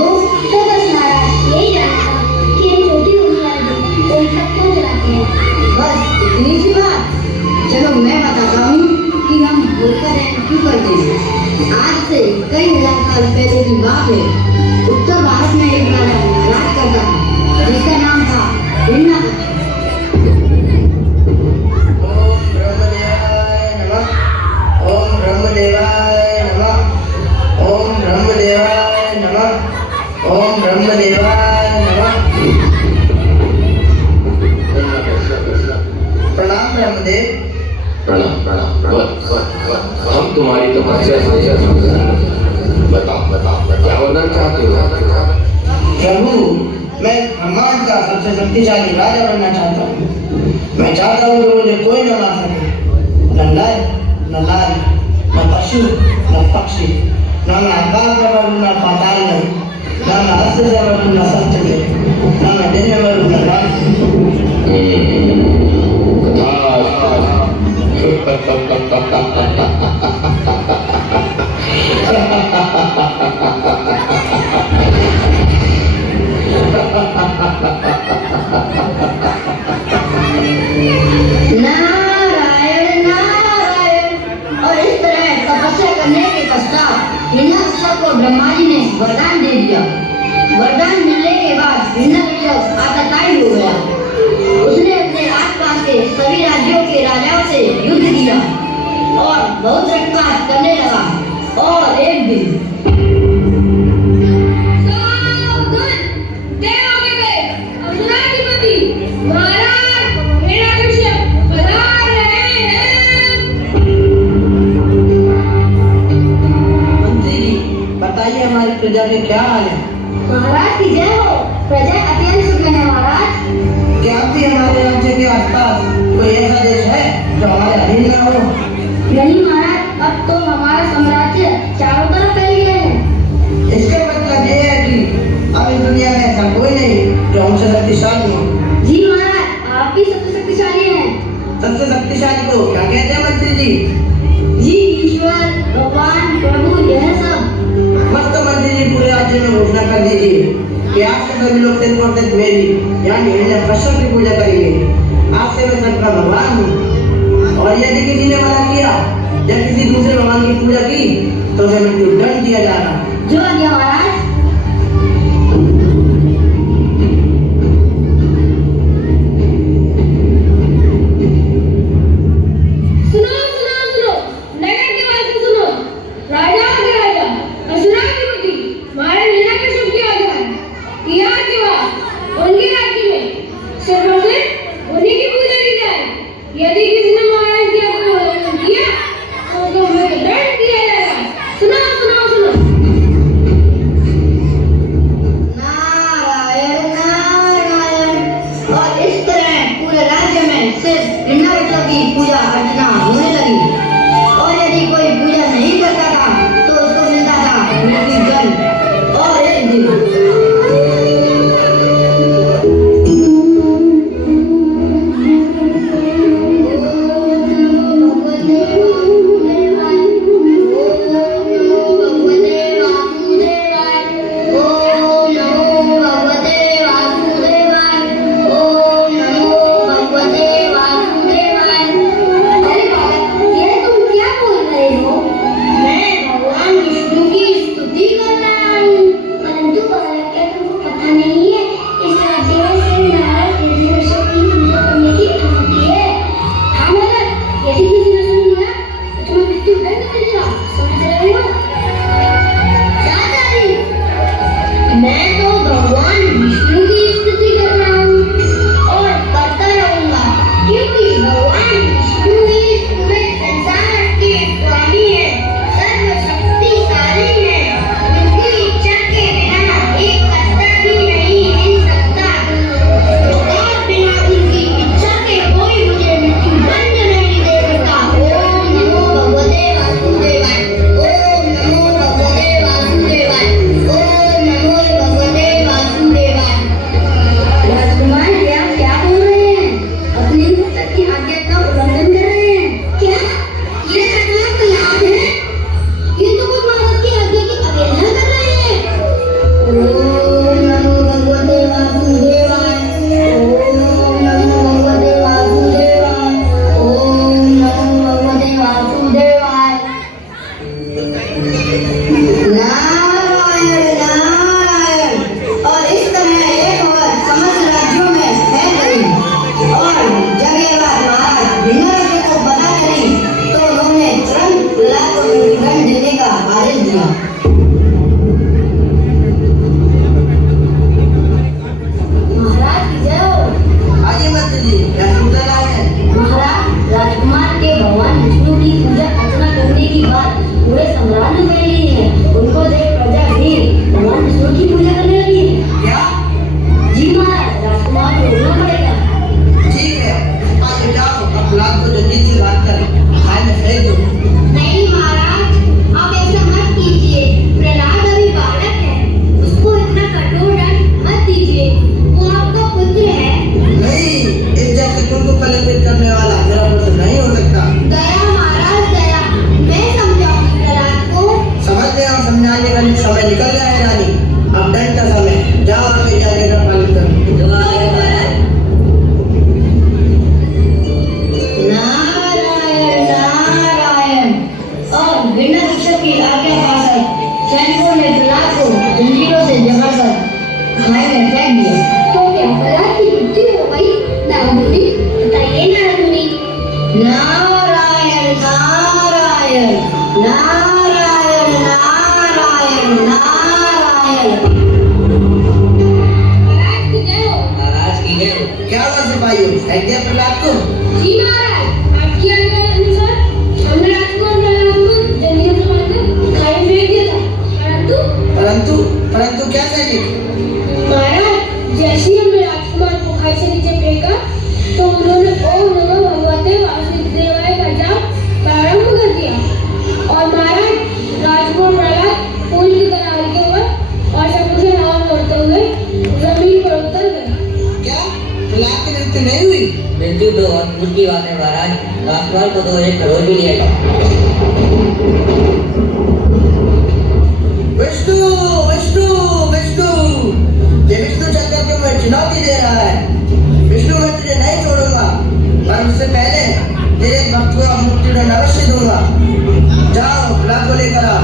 तो बस महाराज यही जानना था कि ये छोटी उंगलियां भी कोई सब क्यों चलाते हैं। बस इतनी सी बात। चलो मैं बताता हूँ कि हम होलिका दहन क्यों करते हैं। आज से कई हजार साल पहले की बात है। उत्तर भारत में एक राजा राज करता था जिसका नाम था हिरण्यकश्यप। ओम ब्रह्मदेवाय नमः। ओम ब्रह्मदेवाय नमः। ओम ब्रह्मदेवाय नमः। प्रणाम ब्रह्मदेव। प्रणाम। हम तुम्हारी तपस्या से बताओ क्या वरदान चाहते हो? प्रभु, मैं ब्रह्मांड का सबसे शक्तिशाली राजा बनना चाहता हूँ। मैं चाहता हूँ कि मुझे कोई न मार सके, न नर न नारी, न पशु न पक्षी, न मैं आकाश में बढ़ूँ न पाताल में, न मैं अस्त्र से बढ़ूँ न शस्त्र से, न मैं दिन में बढ़ूँ न नारायण नारायण। और इस तरह तपस्या करने के पश्चात हिरण्यकश्यप को ब्रह्मा जी ने वरदान दे दिया। वरदान मिलने के बाद हिरण्यकश्यप आततायी हो गया। उसने अपने आसपास के सभी राज्यों के राजाओं से युद्ध किया और बहुत रक्तपात करने लगा। और एक दिन बताइए हमारी प्रजा के क्या हाल है। महाराज की जय हो। प्रजा अत्यंत सुख में है महाराज। क्या अब भी हमारे राज्य के आसपास कोई ऐसा देश है जो हमारे अधीन न हो? नहीं महाराज, अब तो हमारा साम्राज्य चारों तरफ फैल गया है। इसका मतलब ये है कि अब इस दुनिया में ऐसा कोई नहीं जो हमसे शक्तिशाली हो। जी महाराज, आप भी सबसे शक्तिशाली हैं। सबसे शक्तिशाली को क्या कहते हैं मंत्री जी? जी ईश्वर, भगवान, प्रभु, यह सब। मस्त मंत्री जी पूरे राज्य में घोषणा कर दीजिए कि आज से सभी लोग सिर्फ और सिर्फ मेरी यानी हिरण्यकश्यप की पूजा करेंगे। आज से मैं सबका भगवान हूँ और यदि किसी ने मना किया या किसी दूसरे भगवान की पूजा की तो उसे मृत्यु दंड दिया जाएगा। जो आज्ञा महाराज। यदि किसी ने महाराज की आज्ञा किया तो उसे दंड दिया जाएगा। सुनो। नारायण नारायण। और इस तरह पूरे राज्य में सिर्फ हिरण्यकश्यप की पूजा अर्चना होने लगी। और यदि कोई पूजा नहीं करता था तो उसको मिलता था मृत्यु दंड। और एक दिन कहेंगे। तो क्या प्रहलाद की मृत्यु हो गई? नारदमुनि बताइए नारदमुनि। नारायण नारायण नारायण नारायण नारायण। महाराज की जय हो। महाराज की जय हो। क्या हुआ सिपाहियों, फेंक दिया प्रहलाद को? जी महाराज, आपकी आज्ञा के अनुसार हमने राजकुमार प्रहलाद को जंजीरों से बांधकर खाई में फेंक दिया था, परंतु परंतु क्या सैनिक? महाराज जैसे ही हमने राजकुमार को खाई से नीचे फेंका तो उन्होंने ओम नमः भगवते वासुदेवाय का जाप प्रारंभ कर दिया और महाराज राजकुमार प्रहलाद फूल की तरह हल्के हुए और शंख से हवा में उड़ते हुए जमीन पर उतर गए। क्या प्रहलाद की मृत्यु नहीं हुई? मृत्यु तो बहुत दूर की बात है महाराज, राजकुमार को तो एक करोड़ भी लिया गया। विष्णु विष्णु विष्णु, ये विष्णु चक्र को मैं चुनौती दे रहा है। विष्णु मैं तुझे नहीं छोड़ूंगा, पर उससे पहले तेरे भक्त को मृत्युदंड अवश्य दूंगा। जाओ प्रहलाद को लेकर आओ।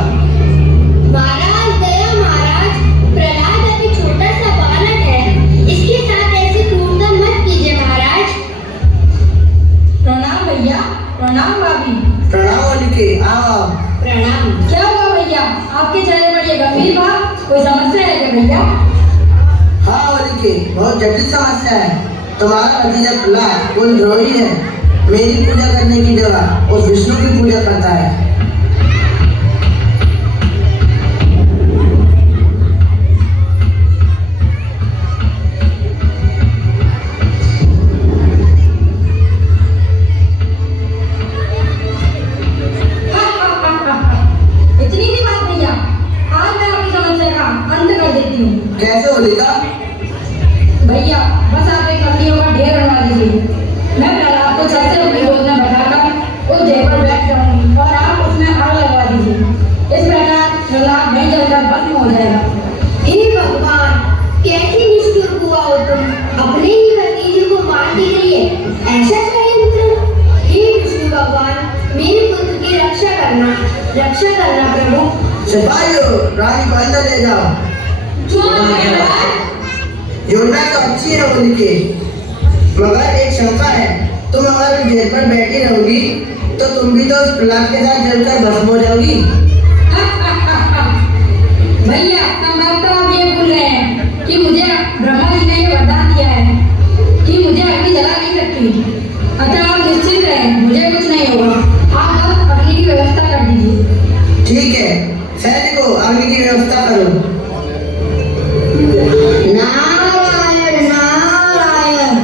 महाराज दया महाराज, प्रहलाद अभी छोटा सा बालक है, इसके साथ ऐसी क्रूरता मत कीजिए महाराज। प्रणाम भैया। प्रणाम भाभी। प्रणाम होलिके, आओ। प्रणाम। क्या हुआ भैया, आपके चेहरे पर ये गंभीर भाव, कोई समस्या है क्या भैया? हाँ होलिके, बहुत जटिल समस्या है। तुम्हारा भतीजा प्रहलाद कोई द्रोही है, मेरी पूजा करने की जगह उस विष्णु की पूजा करता है। इतनी ही बात भैया, आज मैं आपकी समस्या का अंत कर देती हूँ। कैसे होलिका? भैया बस आप एक लकड़ियों का ढेर बनवा दीजिए, मैं प्रहलाद को छत से अपनी गोद में बैठाकर उस ढेर पर बैठ जाऊंगी और आप उसमें आग लगवा दीजिए। इस प्रकार प्रहलाद नहीं जलकर भस्म हो जाएगा। हे भगवान, कैसे निष्ठुर हुआ हो तुम, अपने ही भतीजे को मारने के लिए ऐसा षड्यंत्र। हे विष्णु भगवान, मेरे पुत्र की रक्षा करना प्रभु। सिपाहियों, रानी को अंदर ले जाओ। योजना तो अच्छी है होलिके, मगर एक शंका है। तुम अगर ढेर पर बैठी रहोगी तो तुम भी तो उस प्रहलाद के साथ जलकर भस्म हो जाओगी। भैया संभवतः आप ये भूल रहे हैं कि मुझे ब्रह्मा जी ने ये वरदान दिया है कि मुझे अग्नि जला नहीं सकती। अतः आप निश्चिंत रहें, मुझे कुछ नहीं होगा। आप बस अग्नि की व्यवस्था कर दीजिए। ठीक है, सैनिकों अग्नि की व्यवस्था करो। नारायण नारायण।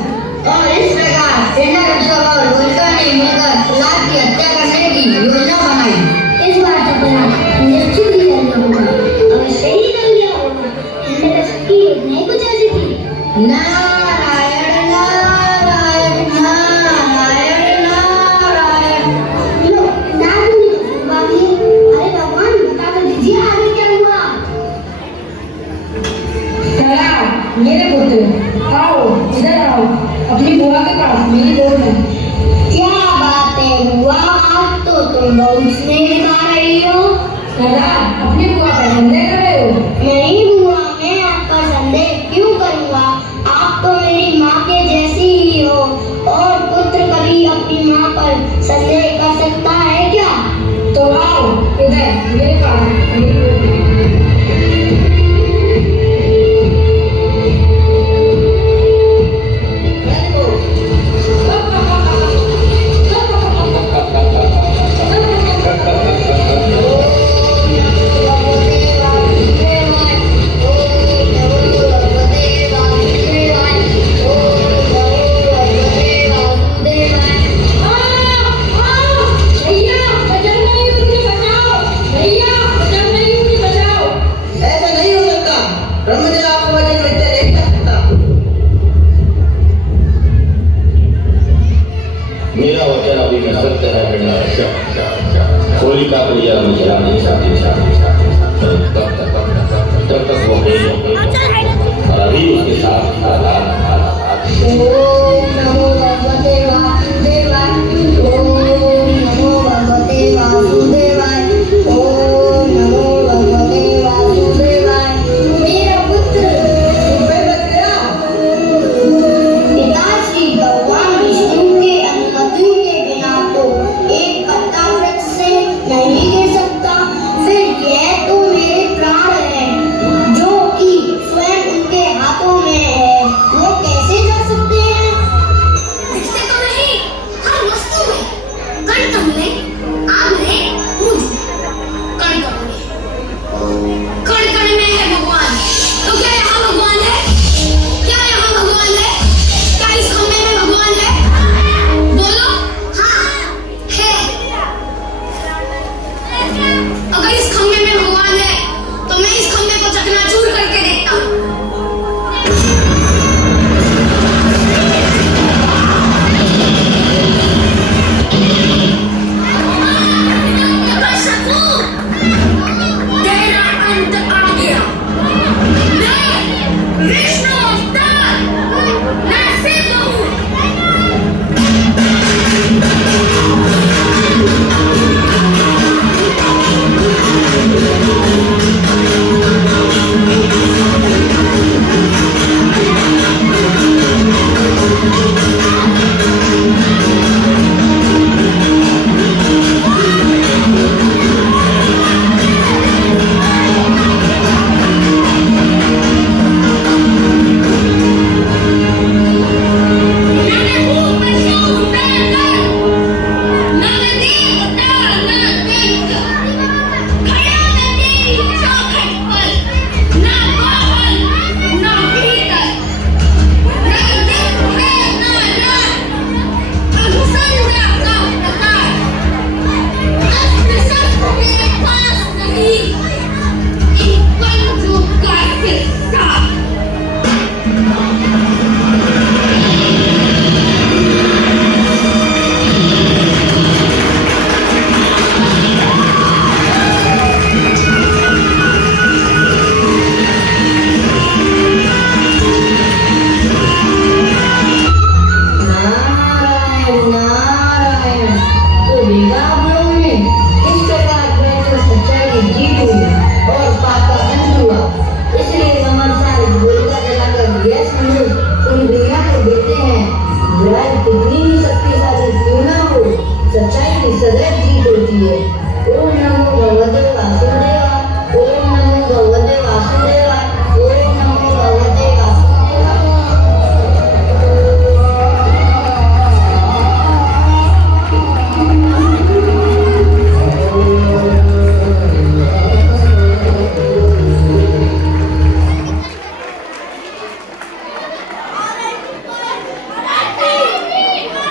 और इस प्रकार हिरण्यकश्यप और होलिका ने मिलकर प्रहलाद की हत्या करने की योजना बनाई। इस बार तो प्रहलाद निश्चित ही जल होगा, अवश्य ही जल गया होगा। हिरण्यकश्यप की योजना ही कुछ ऐसी थी। नारायण नारायण नारायण नारायण। लो, नारदमुनि को सुनवा दिए। अरे भगवान, बता तो दीजिए आगे क्या हुआ। प्रहलाद मेरे पुत्र, आओ इधर आओ, अपनी बुआ के पास मेरी गोद में। क्या बातें हुआ, आज तो तुम बहुत स्नेह दिखा रही हो। प्रहलाद अपनी बुआ पर संदेह कर रहे हो? नहीं बुआ, मैं आपका संदेह क्यों करूँगा, आप तो मेरी माँ के जैसी ही हो, और पुत्र कभी अपनी माँ पर संदेह कर सकता है क्या। तो आओ इधर मेरे पास मेरी गोद में। मेरा वचन अभी भी सत्य है। होलिका को यह मुझे नहीं सकती।